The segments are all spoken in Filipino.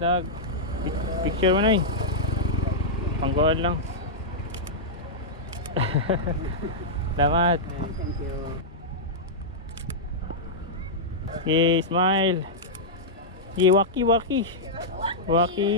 Tag. Picture mo na eh. Panggoan lang. Salamat. Thank you. Okay, smile. Okay, waki. Waki.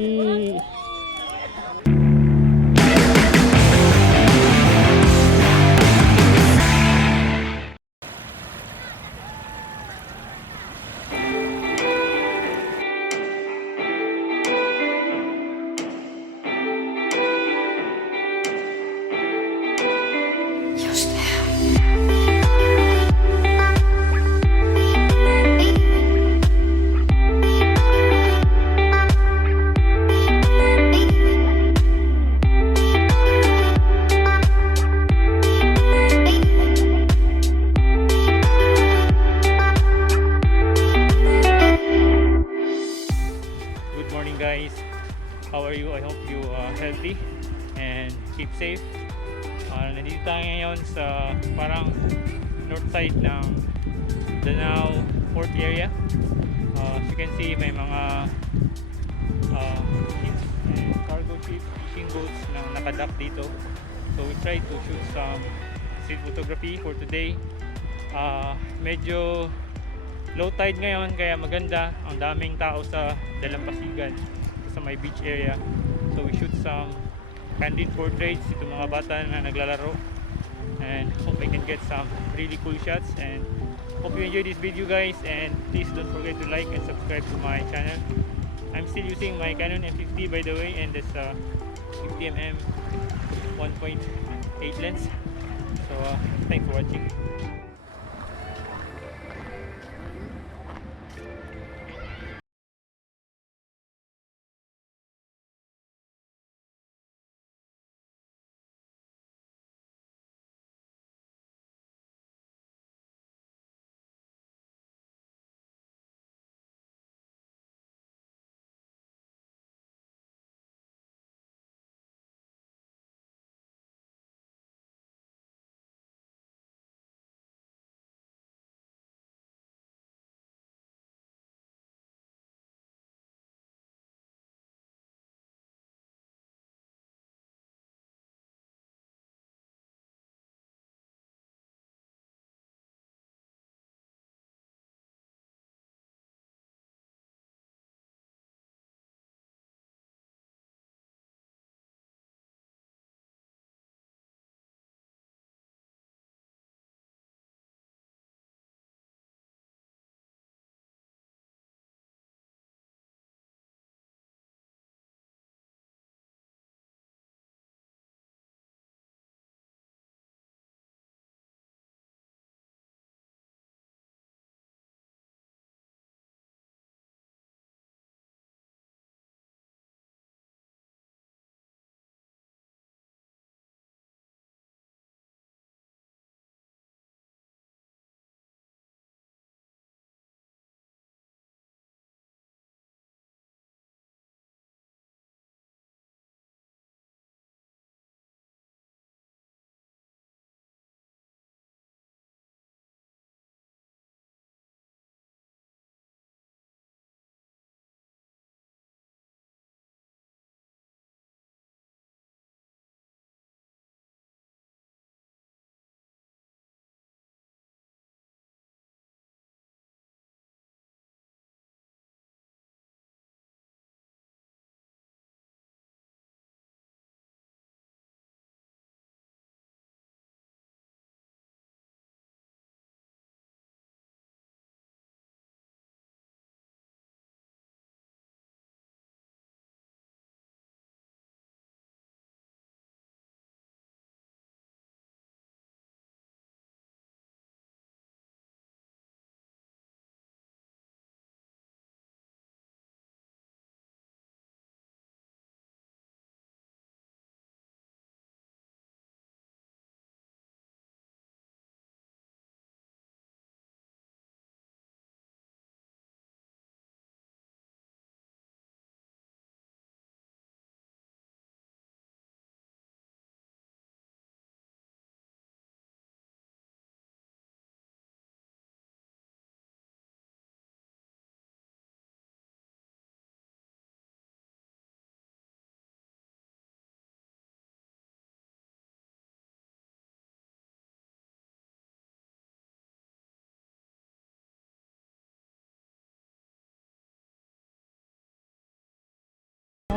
Guys, how are you? I hope you are healthy and keep safe. Nandito tayo ngayon sa parang north side ng Danao port area. As you can see, may mga ships and cargo ships, fishing boats na nakadock dito. So we try to shoot some street photography for today. Medyo low tide ngayon kaya maganda, ang daming tao sa dalampasigan sa may beach area. So we shoot some candid portraits, itong mga bata na naglalaro, and hope I can get some really cool shots. And hope you enjoy this video guys, and please don't forget to like and subscribe to my channel. I'm still using my Canon M50 by the way, and this 50mm F1.8 lens. So thanks for watching.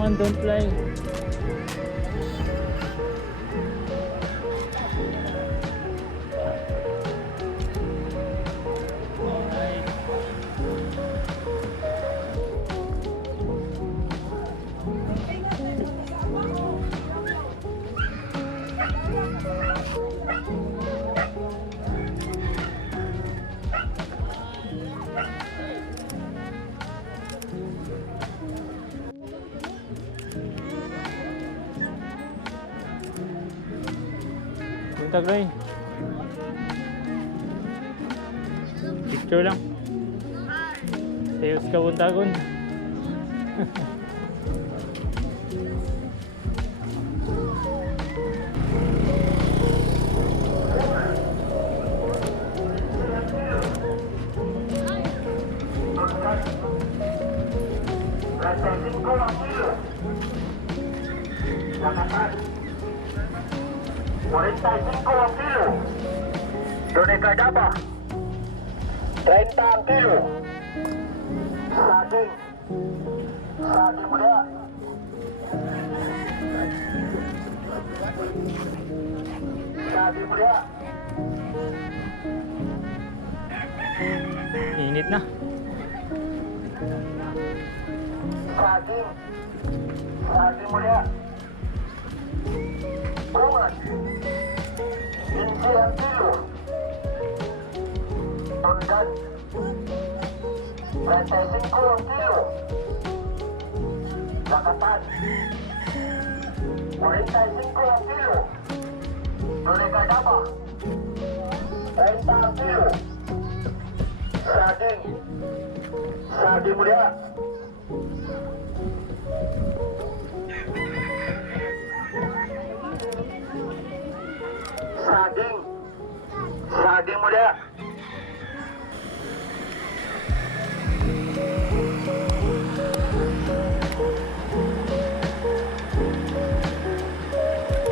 on, don't fly. Buntag rin. Picture lang. Sayos ka buntagon. Boneka dapa 30 kilo saging muda Init na. saging muda bunga inci kilo Tondan 35 kilo Lakatan 45 kilo Boneka dapa 30 kilo Saging muda saging muda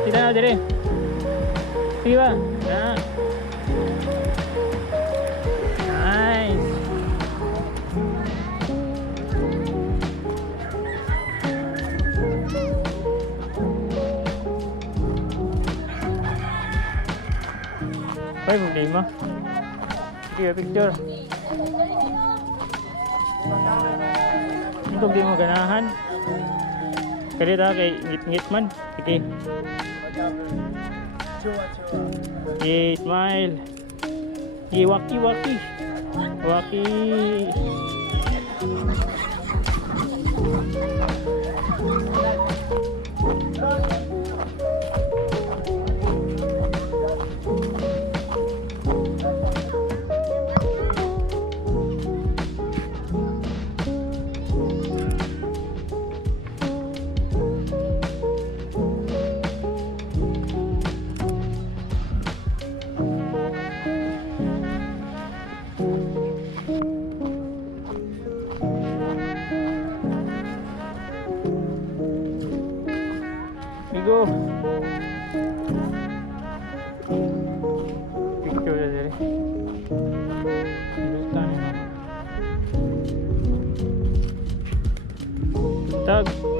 Kita na dire. Sige ba? Na. Nice. May problema. Sige, picture. Ito di mo ganahan. Kaya ta kay ngit-ngit man. Sige. Sige, smile. Sige, waki. Waki. Go. Picture na dire. Tag.